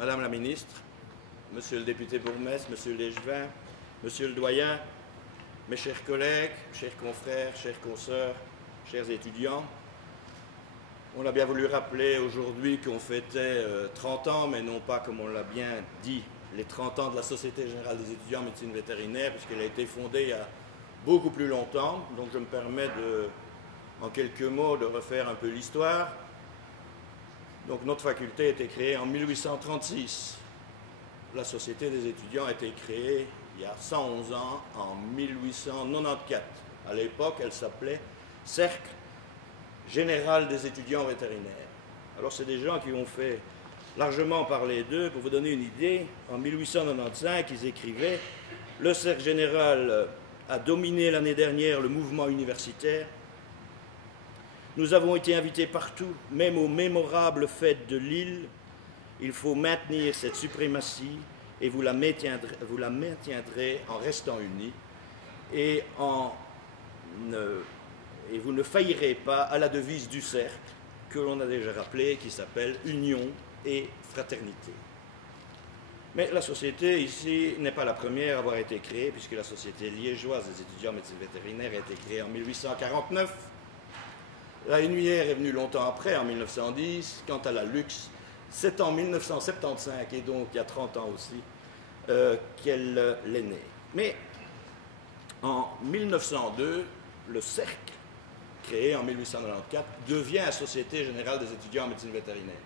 Madame la ministre, Monsieur le député Bourgmestre, Monsieur l'Échevin, Monsieur le doyen, mes chers collègues, chers confrères, chères consoeurs, chers étudiants, on a bien voulu rappeler aujourd'hui qu'on fêtait 30 ans, mais non pas, comme on l'a bien dit, les 30 ans de la Société Générale des Étudiants en Médecine Vétérinaire, puisqu'elle a été fondée il y a beaucoup plus longtemps. Donc je me permets en quelques mots de refaire un peu l'histoire. Donc notre faculté a été créée en 1836. La Société des étudiants a été créée il y a 111 ans, en 1894. À l'époque, elle s'appelait Cercle Général des étudiants vétérinaires. Alors c'est des gens qui ont fait largement parler d'eux. Pour vous donner une idée, en 1895, ils écrivaient « Le Cercle Général a dominé l'année dernière le mouvement universitaire. Nous avons été invités partout, même aux mémorables fêtes de Lille. Il faut maintenir cette suprématie et vous la maintiendrez en restant unis et vous ne faillirez pas à la devise du cercle que l'on a déjà rappelée, qui s'appelle Union et Fraternité. Mais la société ici n'est pas la première à avoir été créée, puisque la Société liégeoise des étudiants en médecine vétérinaire a été créée en 1849. La Hennuière est venue longtemps après, en 1910. Quant à la Luxe, c'est en 1975, et donc il y a 30 ans aussi, qu'elle est née. Mais en 1902, le Cercle, créé en 1894, devient la Société Générale des étudiants en médecine vétérinaire.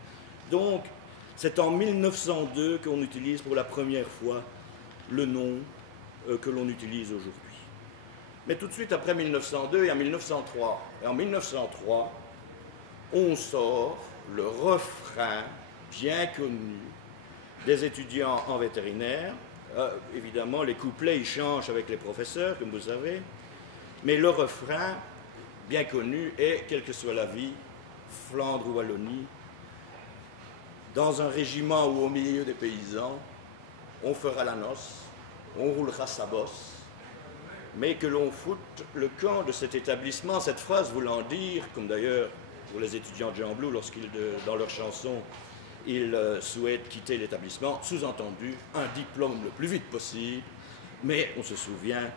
Donc, c'est en 1902 qu'on utilise pour la première fois le nom que l'on utilise aujourd'hui. Mais tout de suite après 1902, il y a 1903. Et en 1903, on sort le refrain bien connu des étudiants en vétérinaire. Évidemment, les couplets, ils changent avec les professeurs, comme vous savez. Mais le refrain, bien connu, est « Quelle que soit la vie, Flandre ou Wallonie, dans un régiment ou au milieu des paysans, on fera la noce, on roulera sa bosse, mais que l'on foute le camp de cet établissement », cette phrase voulant dire, comme d'ailleurs pour les étudiants de Jean Blou, lorsqu'ils, dans leur chanson, ils souhaitent quitter l'établissement, sous-entendu, un diplôme le plus vite possible, mais on se souvient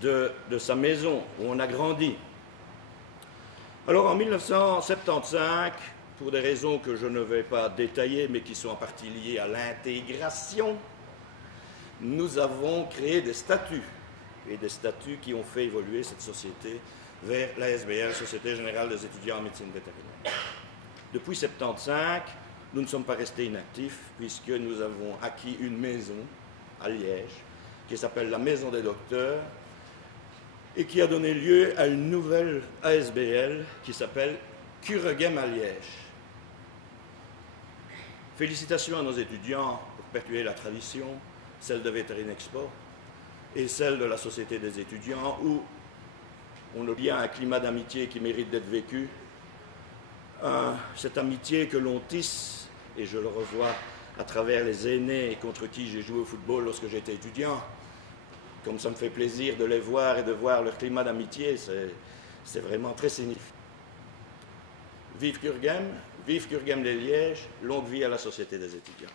de sa maison où on a grandi. Alors en 1975, pour des raisons que je ne vais pas détailler, mais qui sont en partie liées à l'intégration, nous avons créé des statuts, et des statuts qui ont fait évoluer cette société vers l'ASBL, Société Générale des étudiants en médecine vétérinaire. Depuis 1975, nous ne sommes pas restés inactifs, puisque nous avons acquis une maison à Liège, qui s'appelle la Maison des Docteurs, et qui a donné lieu à une nouvelle ASBL qui s'appelle Cureghem à Liège. Félicitations à nos étudiants pour perpétuer la tradition, celle de Vétérine-Expo et celle de la Société des étudiants, où on a bien un climat d'amitié qui mérite d'être vécu. Cette amitié que l'on tisse, et je le revois à travers les aînés contre qui j'ai joué au football lorsque j'étais étudiant, comme ça me fait plaisir de les voir et de voir leur climat d'amitié, c'est vraiment très significatif. Vive Cureghem les Lièges, longue vie à la Société des étudiants.